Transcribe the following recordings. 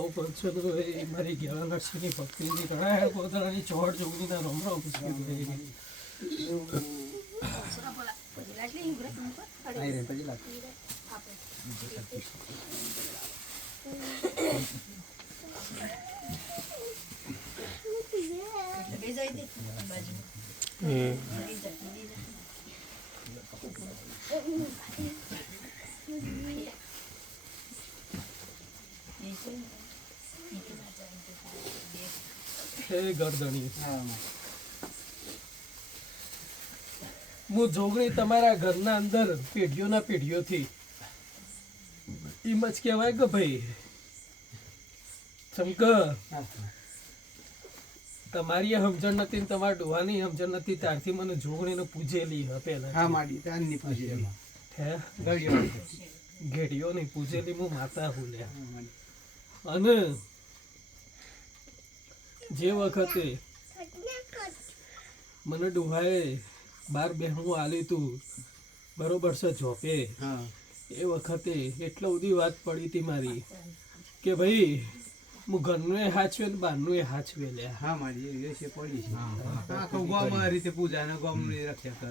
કહું પડશે તો એ મારી ઘેરા નરસિંહની ભક્તિની ઘણા પોતાની ચોહડ જોગણીના રોમ રોમ પૂછ્યું આઈ ગરદણી. હું. જોગણી તમારા ઘરના અંદર પેઢીઓના પેઢીઓથી. એમ જ કહેવાય કે ભાઈ તમારી સમજણ નથી તમારા ડોહાની સમજણ નથી ત્યારથી મને જોગણીને પૂજેલી હ પહેલા હા માડી તારની પૂછી હે? ગળ્યો ઘેડીઓની પૂજેલી હું માતા હું હા અને જે વખતે મને ડુહાએ બાર બહેનું આલી તું બરોબર છે જોપે એ વખતે એટલો બધી વાત પડી હતી મારી કે ભાઈ હું ઘરનું એ હાચવે ને બહારનું એ હાચવે લે હા મારી એ છે પડી છે. આખો ગામ રીતે પૂજા ને ગામની રક્ષા કરે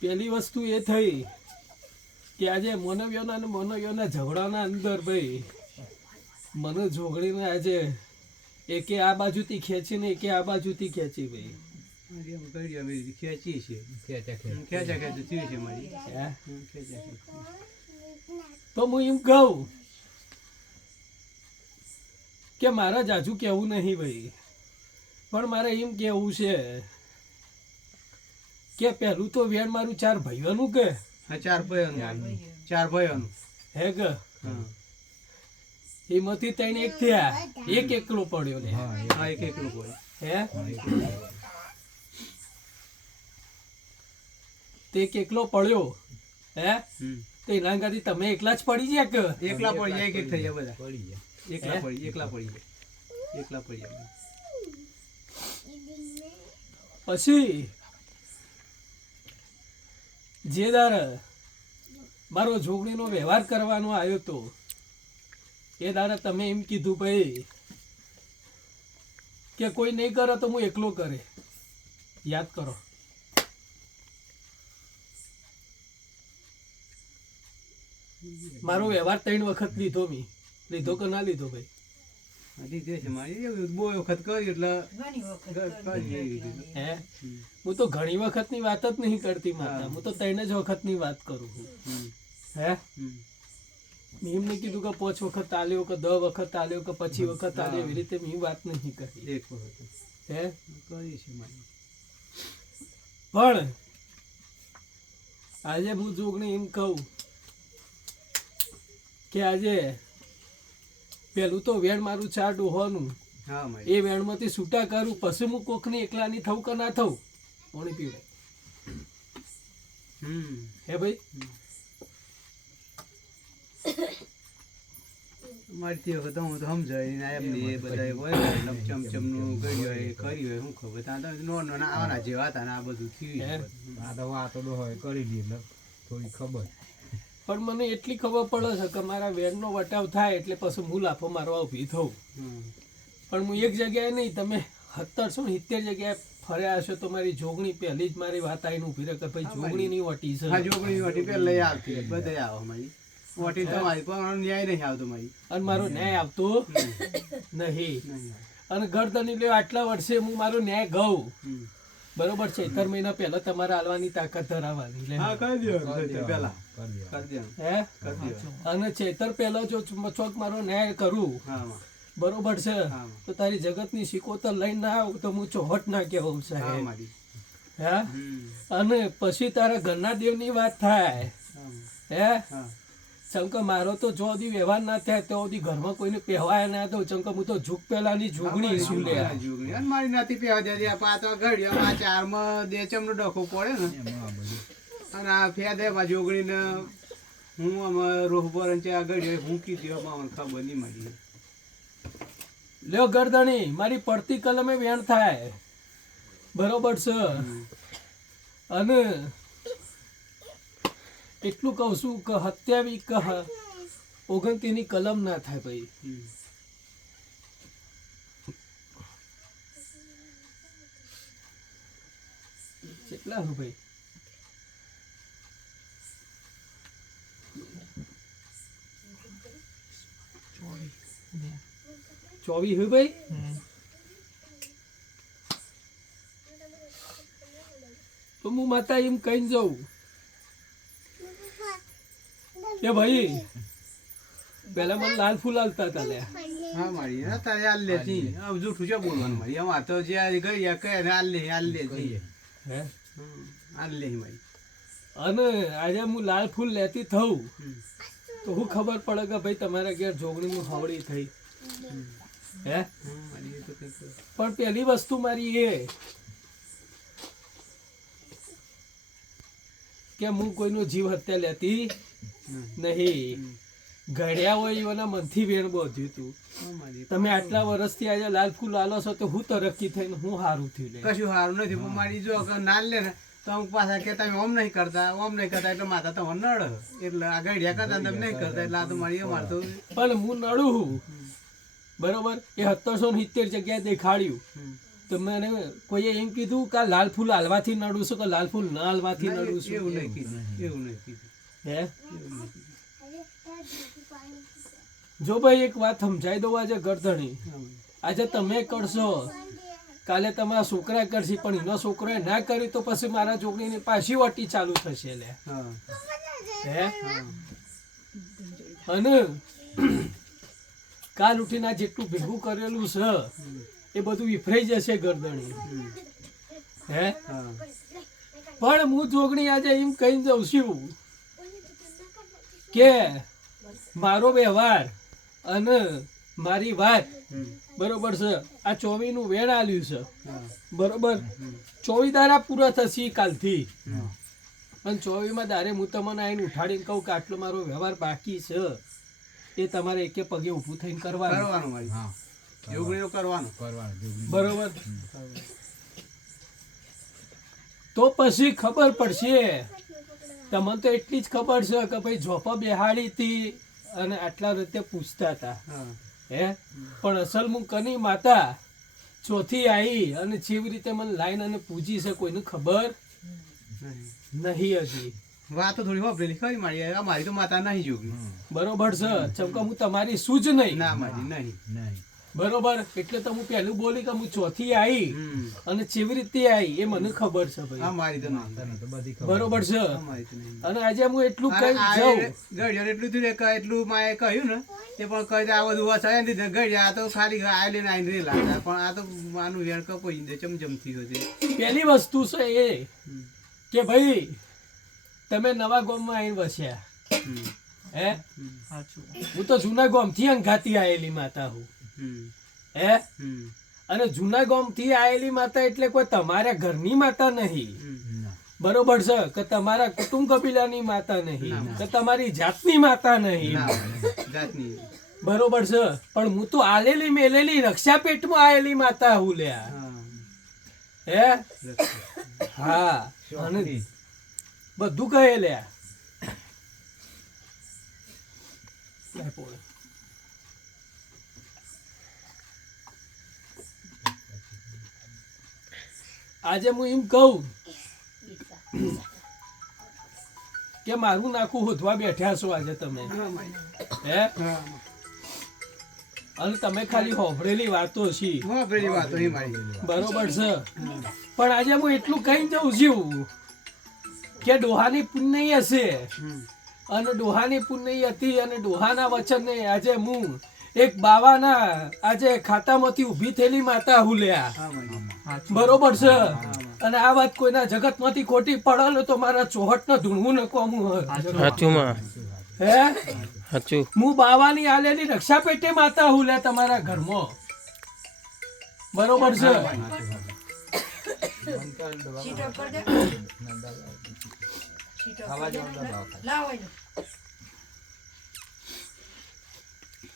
પેલી વસ્તુ એ થઈ કે આજે મનવ્યોના અને મનવ્યોના ઝઘડાના અંદર ભાઈ મને જોગણીને આજે એકે આ બાજુથી ખેંચીને એકે આ બાજુથી ખેંચી ભાઈ. ખેંચી છે. ખેંચા ખેંચા. છે મારી. ખેંચા ખેંચા તો હું એમ કહું કે મારા જાજુ કેવું નહીં ભાઈ. પણ મારે એમ કેવું છે કે પહેલું તો વેણ મારું ચાર ભાઈઓનું કે? હા ચાર ભાઈઓનું. ચાર ભાઈઓનું. હે કે? હા. એમાંથી ત્રણ એક થયા. એક એકલો પડ્યો ને. હા એક એકલો પડ્યો. હે? તે એક એકલો પડ્યો. હે. તો એના ગાડી તમે એકલા જ પડી જાય કે? એકલા પડી જાય એક એક થઈ જાય બધા. એકલા પડી એકલા પડી જાય. એકલા પડી જાય. પછી જે દાર મારો છોકરીનો વ્યવહાર કરવાનો આવ્યો તો એ દાડે તમે એમ કીધું ભાઈ કે કોઈ નહીં કરે તો હું એકલો કરે. યાદ કરો. મારો વ્યવહાર ત્રણ વખત લીધો મી. લીધો કે ના લીધો ભાઈ? હા, તો ઘણી વખતની વાત જ નહીં કરતી માતા. હું તો ત્રણ જ વખતની વાત કરું છું. હે? એમને કીધું કે પાંચ વખત આલ્યો કે દસ વખત આલ્યો કે પછી વખત આલ્યો એવી રીતે મેં વાત નહીં કરી. એક વખત. હે? કરી છે પણ આજે હું જોગણી એમ કહું કે આજે પેલું તો વેણ મારું ચાર હોવાનું હા એ વેણમાંથી છૂટા કરું પછી હું કોકની એકલાની થવું કે ના થવું પાણી પીવડે હમ. હે ભાઈ? મારી તે વખત હું તો સમજાય ને એ બધા હોય ને ચમચમનું કર્યું હોય કર્યું હોય શું ખબર. ત્યાં તો નો નો આવના આવાના જેવા હતા ને આ બધું થયું આ તો વાતો તો હોય કરી દી એટલે થોડી ખબર. પણ મને એટલી ખબર પડે છે કે મારા વેણનો વટાવ થાય એટલે પછી હું લાફો મારવા ઊભી થઉં. પણ હું એક જગ્યાએ નહીં તમે સત્તરસો ને સિત્તેર જગ્યાએ ફર્યા હશો તો મારી જોગણી પહેલી જ મારી વાત આવીને ઊભી રહે કે ભાઈ જોગણીની વટી છે. જોગણી વટી પહેલાં લઈ આવતી બધા આવો મારી વાટી તમારી પણ ન્યાય નહીં આવતો મારી અને મારો ન્યાય આવતો નહીં. નહીં અને ગરદન એટલે આટલા વર્ષે હું મારો ન્યાય ગઉં. બરોબર છે ત્રણ મહિના પહેલા તમારે હાલવાની તાકાત ધરાવવાની હા હે? અને ચૈતર પહેલા જો ચોક મારો ન્યાય કરું બરોબર છે તો તારી જગતની શિકોતર લઈને ના આવું તો હું ચોહટ ના કહેવું છે સાહેબ મારી. હે? અને પછી તારા ઘરના દેવની વાત થાય. હા. માં. હે હા ચમકે મારો તો જો દી વ્યવહાર ના થાય તો દી ઘરમાં કોઈને પહેવાય ના તો શંકર હું તો ઝૂક પેલાની જોગણી શું લે જોગણી. અને મારી નથી પહેવા દેતી. આ પાંચ ઘડિયો આ ચારમાં દેચમનો ડખો પડે ને અને આ બધું અને આ ને જોગણીને હું આમાં રોહબર અને આ ઘડિયો મૂકી દો માં ખબર નહીં મળી લ્યો ગરદણી મારી પડતી કલમે વેણ થાય બરોબર છે અને એટલું કહું છું કે હત્યાવી કહ ઓગણતીની કલમ ના થાય ભાઈ. હમ. કેટલા હો ભાઈ? ચોવીસ હો ભાઈ? તો હું માતા એમ કહીને જાઉં. કે ભાઈ પેલા મને લાલ ફૂલ આલતા હતા લે હા મારી ના તારે આલ લે છી હવે જૂઠું છે બોલવાનું મારી. આમાં તો જે આ ગઈ આ કહે આલ લે આલ લે છી હે? આલ લે મારી. અને આજે હું લાલ ફૂલ લેતી થઉં તો હું ખબર પડે કે ભાઈ તમારા ઘેર જોગણીનું હવળી થઈ. હે? એ પણ પહેલી વસ્તુ મારી એ કે હું કોઈનો જીવ હત્યા લેતી. નહીં. ઘડ્યા હોય એના મનથી વેણ બોધ્યું તું. તમે આટલા વર્ષથી આજે લાલ ફૂલ આલો છો તો હું તરક્કી થઈને હું સારું થયું લે. કશું સારું નથી. હું મારી જો નાલ લે ને તો અમુક પાછા કે તમે ઓમ નહીં કરતા ઓમ નહીં કરતા. એટલે માતા તો નડ. એટલે આ ઘડ્યા કરતા તમે નહીં કરતા. એટલે આ તો મારી મારતો પણ હું નડું બરોબર? એ સત્તરસો ને સિત્તેર જગ્યાએ દેખાડ્યું. તો મને કોઈએ એમ કીધું કે લાલ ફૂલ હાલવાથી નડું છું કે લાલ ફૂલ ના હાલવાથી નડું છું? એવું નહીં કીધું. એવું નહીં કીધું. હે. જો ભાઈ એક વાત સમજાઈ દઉં આજે ગરદણી આજે તમે કરશો કાલે તમારા છોકરા કરશે પણ એનો છોકરો ના કરી તો પછી મારા છોકરીની પાછી વટી ચાલુ થશે લે. હા? અને કાલ ઉઠીને જેટલું ભેગું કરેલું છે એ બધું વિફરાઈ જશે ગરદણી હે? હા. પણ હું જોગણી આજે એમ કહી જાઉં છું કે મારો વ્યવહાર અને મારી વાત. બરોબર છે? આ ચોવીનું વેણ આલ્યું છે. બરોબર? ચોવી દારા પૂરા થશે કાલથી. અને ચોવીમાં દારે હું તમને આવીને ઉઠાડીને કહું કે આટલો મારો વ્યવહાર બાકી છે. એ તમારે એકે પગે ઊભું થઈને કરવાનું. કરવાનું મારી કરવાનું. કરવાનું બરોબર? તો પછી ખબર પડશે તમને તો એટલી જ ખબર છે કે ભાઈ ઝોપા બેહાડી હતી અને આટલા રીતે પૂછતા હતા. હે. પણ અસલ હું કની માતા ચોથી આવી અને જેવી રીતે મને લાઈન અને પૂજી છે કોઈને ખબર નહીં. હતી હજી. વાતો થોડી વાપરેલી ખરી મારી આ મારી તો માતા નહીં જોગી. બરોબર છે. ચમકા હું તમારી શું જ નહીં. ના મારી નહીં. નહીં. બરોબર? એટલે તો હું પહેલું બોલી કે હું ચોથી આવી. અને જેવી રીતે આવી એ મને ખબર છે ભાઈ. મારી તો બધી ખબર. બરોબર છે? અને આજે હું એટલું કહી જાઉં. એ એટલું થયું કે એટલું માએ કહ્યું ને તે પણ કહી આ બધું વસાય ને આ તો ખાલી આ લઈને આવીને રેલા હતા. પણ આ તો આનું વેણ કપોઈ દે ચમચમ થયો છે. પહેલી વસ્તુ છે એ કે ભાઈ તમે નવા ગામમાં આવીને વસ્યા. હે? હું તો જૂના ગામથી અંગાતી આવેલી માતા હું. હે. અને જૂના ગામથી આવેલી માતા એટલે કોઈ તમારા ઘરની માતા નહીં. બરોબર છે? કે તમારા કુટુંબ કબીલાની માતા નહીં. કે તમારી જાતની માતા નહીં. જાતની. બરોબર છે? પણ હું તો આલેલી મેલેલી રક્ષા પેટમાં આવેલી માતા હું લ્યા. હે. હા? અને બધું કહે લ્યા. આજે હું એમ કહું કે મારું નાખું હોધવા બેઠ્યા છો આજે તમે. હે? અને તમે ખાલી હોભરેલી વાતો છી. વાતો મારી. બરોબર છે. પણ આજે હું એટલું કહી જઉં છું કે ડોહાની પુણ્ય હશે. અને ડોહાની પુણ્ય હતી અને ડોહાના વચનને આજે હું એક બાવાના આજે ખાતામાંથી ઊભી થયેલી માતા હુલ્યા. હા બરોબર છે? અને આ વાત કોઈના જગતમાંથી ખોટી પડે તો મારા ચોહટને ધૂણવું ન કોમું સાચુંમાં હે? સાચું. હું બાવાની આલેલી રક્ષા પેટે માતા હુલ્યા તમારા ઘરમાં. બરોબર છે?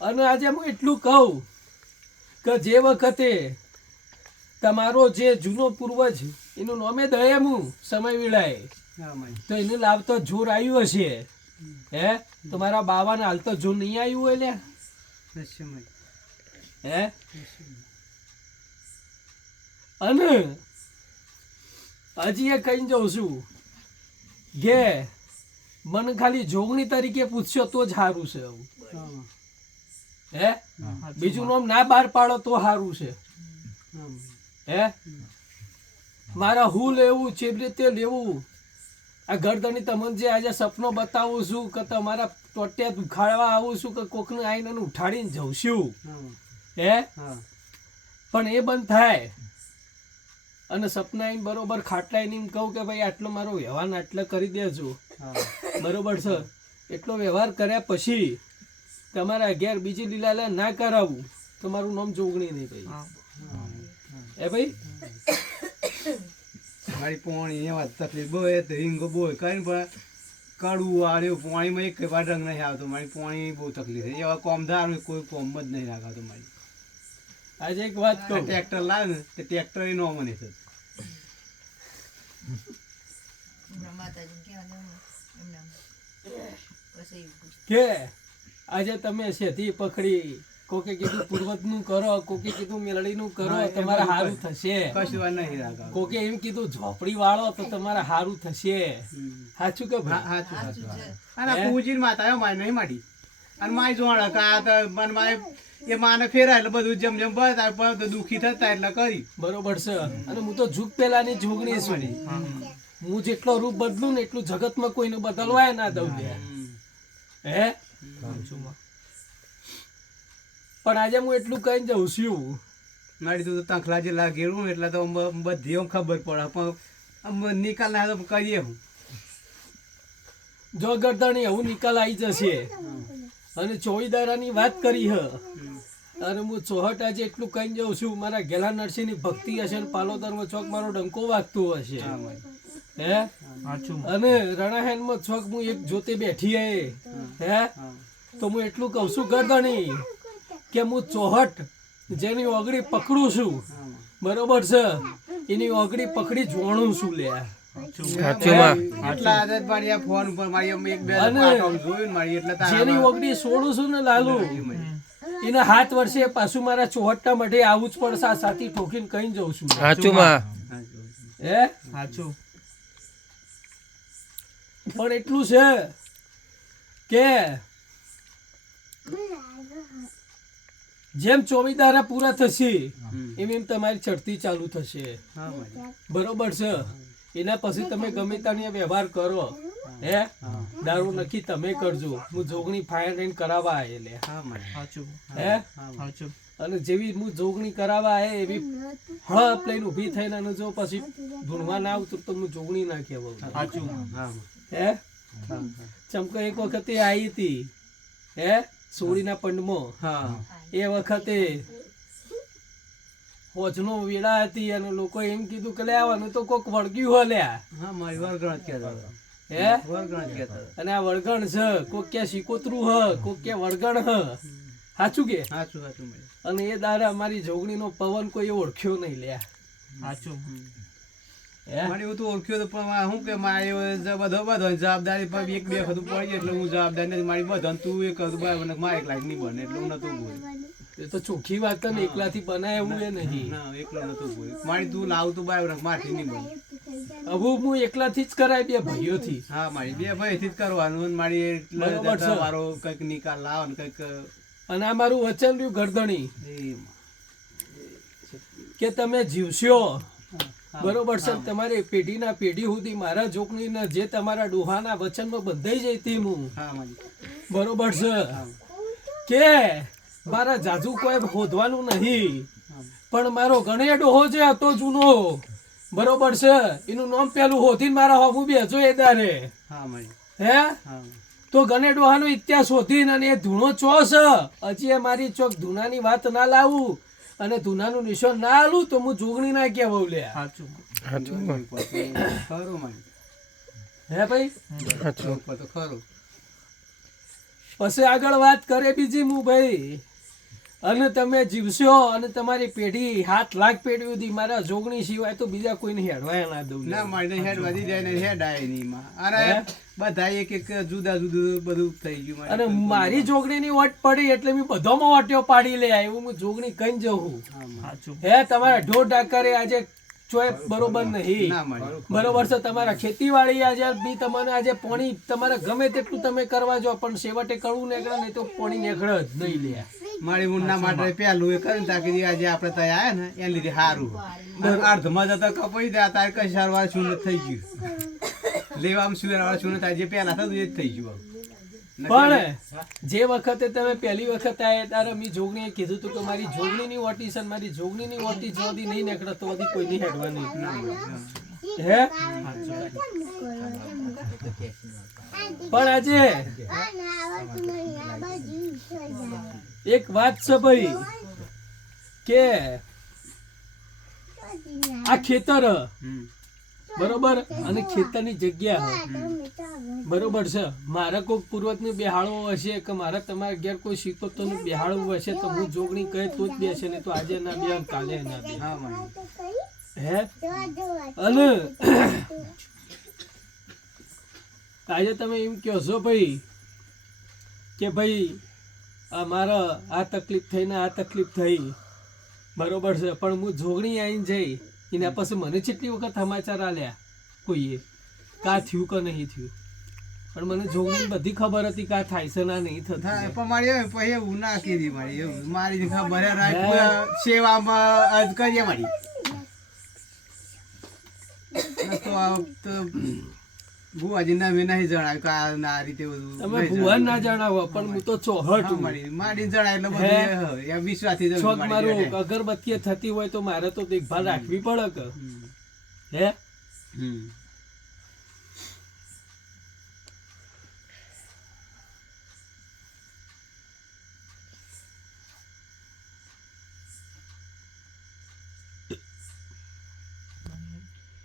અને આજે હું એટલું કહું કે જે વખતે તમારો જે જૂનો પૂર્વજ એનું નામે દયામું સમય વેળાએ તો એને લાવતો જોર આવ્યું હશે. હે? તમારા મારા બાવાને હાલતો જોર નહીં આવ્યું હોય લે હે? અને હજી એ કહી જઉં છું કે મને ખાલી જોગણી તરીકે પૂછશો તો જ સારું છે એવું. હા, બીજું નામ ના બહાર પાડો તો સારું છે. હે? મારા હું લેવું છે રીતે લેવું? આ ગરદની તમને જે આજે સપનો બતાવું છું કે તમારા ટોટિયા દુખાડવા આવું છું કે કોકને એને ઉઠાડીને જઉં છું. હે. પણ એ બંધ થાય. અને સપના આઈને બરોબર ખાટલા આઈને એમ કહું કે ભાઈ આટલો મારો વ્યવહાર આટલો કરી દેજો. બરોબર છે? એટલો વ્યવહાર કર્યા પછી તમારા ઘેર બીજી લીલા ના કરાવું તો મારું નામ જોગણી નહીં ભાઈ એ ભાઈ? મારી પોણી એવા તકલીફ. બહુ એ તો હિંગો બહુ કરીને પણ કડવું વાળ્યું પોણીમાં એક વાર રંગ નહીં આવતો. મારી પોણી બહુ તકલીફ છે. એવા કોમદાર હોય કોઈ કોમ જ નહીં લાગાતો મારી. આજે એક વાત કહું. ટ્રેક્ટર લાવે ને તે ટ્રેક્ટર એ નો મને છે. કે આજે તમે શેથી પકડી. કોકે કીધું પૂર્વજનું કરો કોકે કીધું મેલડીનું કરો તમારે સારું થશે. કશું નહીં કોકે એમ કીધું ઝોપડી વાળો તો તમારે સારું થશે. સાચું કે ભાઈ. અને હે? માતા માય નહીં માડી. અને માય જોણ કે આ માય એ માને ફેરા એટલે બધું જેમ જેમ બસ પણ તો દુઃખી થતા એટલે કરી. બરોબર છે. અને હું તો જુગ પેલાની જોગણી છું. હું. જેટલો રૂપ બદલું ને એટલું જગતમાં કોઈને બદલવાય ના દઉં. લે હમ. પણ આજે હું એટલું કહીને જઉં છું મારી તું તંખલા જેટલા ઘેરું એટલે તો બધી એમ ખબર પડે. પણ નિકાલ ના તો કરીએ હું. જો ગરદાણી એવું નિકાલ આવી જશે. અને ચોવીદારાની વાત કરી હ. અને હું ચોહટ આજે એટલું કહીને જઉં છું મારા ગેલા નરસિંહની ભક્તિ હશે ને પાલોદરમાં ચોક મારો ડંકો વાગતો હશે. હે? અને રણાહેનમાં છોક હું એક જોતે બેઠી હે. હે. તો હું એટલું કહું છું ગરદણી કે હું ચોહટ જેની ઓગળી પકડું છું. બરોબર છે? એની ઓગળી પકડી જોણું છું લે. જેની ઓગળી છોડું છું ને લાલુ એના હાથ વર્ષે પાછું મારા ચોહટના માટે આવું જ પડશે આ સાથી ઠોકીને કઈ જઉં છું. સાચુમાં હે? સાચું. પણ એટલું છે કે જેમ ચોવીદારા પૂરા થશે એમ એમ તમારી ચડતી ચાલુ થશે. બરોબર છે? એના પછી તમે ગમે ત્યાં વ્યવહાર કરો હે? દારૂ નક્કી તમે કરજો. હું જોગણી ફાયર રેન કરાવવા એટલે હે અને જેવી હું જોગણી કરાવવા આયે એવી હળપ લઈને ઊભી થઈને અને જો પછી ધૂણવા ના આવતું તો હું જોગણી ના કહેવાય સાચું. હા. ચમકો એક વખતે આવી હતી. હે? સોળીના પંડમાં. હા. એ વખતે હોજનો વેળા હતી અને લોકો એમ કીધું કે આવવાનું તો કોક વળગ્યું હો લ્યા હા મારી વળગણ કહેતા હે? વરગણ જ કહેતા અને આ વળગણ છે કોક કે શીકોતરું હ કોક કે વળગણ હ. સાચું કે? સાચું સાચું અને એ દાડા અમારી જોગણીનો પવન કોઈ ઓળખ્યો નહીં લ્યા. સાચું. હે? એવું તો ઓળખ્યો તો પણ શું કે મારી બધો બધો જવાબદારી પણ એક બે વખત પડી એટલે હું જવાબદારી નથી. મારી બધો તું એક હતું મારે એકલા નહીં બને એટલે હું નતું બોલ. એ તો ચોખ્ખી વાત છે ને એકલાથી બનાય એવું એ નહીં ના એકલો નતું બોલ્યો મારી તું લાવ તું બરાબર મારથી નહીં બને હવે હું એકલાથી જ કરાય બે ભાઈઓથી? હા મારી બે ભાઈથી જ કરવાનું મારી એટલે મારો કંઈક નિકાલ લાવો ને કંઈક અને આ મારું વચન રહ્યું ગરદણી કે તમે જીવશો? બરોબર છે તમારે પેઢીના પેઢી સુધી મારા જોકની જે તમારા ડોહાના વચનમાં બંધાઈ જતી હું. બરોબર છે. કે મારા જાજુ કોઈ ખોદવાનું નહીં. પણ મારો ગણે ડોહો જે હતો જૂનો બરોબર છે એનું નામ પેલું હોતીને મારા હોવું હજુ એ દારે. હે તો ગણે ડોહાનો ઇતિહાસ શોધીને અને એ ધૂણો ચો છે હજી એ મારી ચોક ધૂનાની વાત ના લાવું. અને ધૂનાનું નિશાન ના આલું તો હું જોગણી ના કહેવાઉં લે સાચું. ખરું હે ભાઈ? સાચું. ખરું. પછી આગળ વાત કરે બીજી હું ભાઈ. અને તમે જીવશો અને તમારી પેઢી હાથ લાખ પેઢી સુધી મારા જોગણી સિવાય તો બીજા કોઈને હેડવાય ના દઉં. ના મારે હેડ વધી જાય ને હેડ નહીં માં. અને બધા એક એક જુદા જુદું બધું થઈ ગયું અને મારી જોગણીની વટ પડી એટલે મેં બધામાં વાટ્યો પાડી લે એવું હું જોગણી કઈ જવું હે તમારા ઢોર ડાકરે આજે ચોય બરોબર નહીં. બરોબર છે તમારા ખેતીવાડી આજે બી તમને આજે પાણી તમારે ગમે તેટલું તમે કરવા જો પણ છેવટે કરવું નીકળે નહીં તો પાણી નીકળે જ નહીં લે. મારી ઊંડના માટે પહેલું એ કરીને તાકી આજે આપણે ત્યાં આવ્યા ને એને લીધે સારું અર્ધમાં જતા કપાઈ દે તારે કઈ સારવાર શું થઈ ગયું. લેવામાં શું થાય જે પહેલા હતા એ જ થઈ ગયું પણ જે વખતે તમે પહેલી વખત આવ્યા ત્યારે મેં જોગણીએ કીધું હતું કે મારી જોગણીની ઓટી છે ને મારી જોગણીની ઓટી જોદી નહીં નીકળે તો બધી નહીં. હેડવાની હે? પણ આજે એક વાત છે ભાઈ કે આ ખેતર. બરોબર? અને ખેતરની જગ્યા. હોય બરોબર છે? મારા કોઈ પૂર્વજનું બેહાળવું હશે કે મારે તમારા ઘેર કોઈ શીખોતરનું બેહાળવું હશે તો હું જોગણી કહે તો જ બેસે ને તો આજે ના બે કાલે ના બે હા હે? અને આજે તમે એમ કહો છો ભાઈ કે ભાઈ આ મારા આ તકલીફ થઈને આ તકલીફ થઈ. બરોબર છે? પણ હું જોગણી આવીને જઈ એના પછી મને કેટલી વખત સમાચાર આલ્યા કોઈએ કા થયું કે નહીં થયું. પણ મને જોગણી બધી ખબર હતી કા થાય છે ના નહીં થતા પણ મારી હવે પછી એવું ના કીધી મારી એવું મારી ખબર સેવામાં અજ કરીએ મારી. તો આ તો ભુવાજી ના મેં નહીં જણાવ્યું કે આ ના આ રીતે બધું તમે ભુવા ના જણાવો પણ હું તો ચોહટ. મારી મારી જણાય એટલે બધું એ વિશ્વાસથી જ મારું અગરબત્તી થતી હોય તો મારે તો દેખભાલ રાખવી પડે કે? હે? હમ.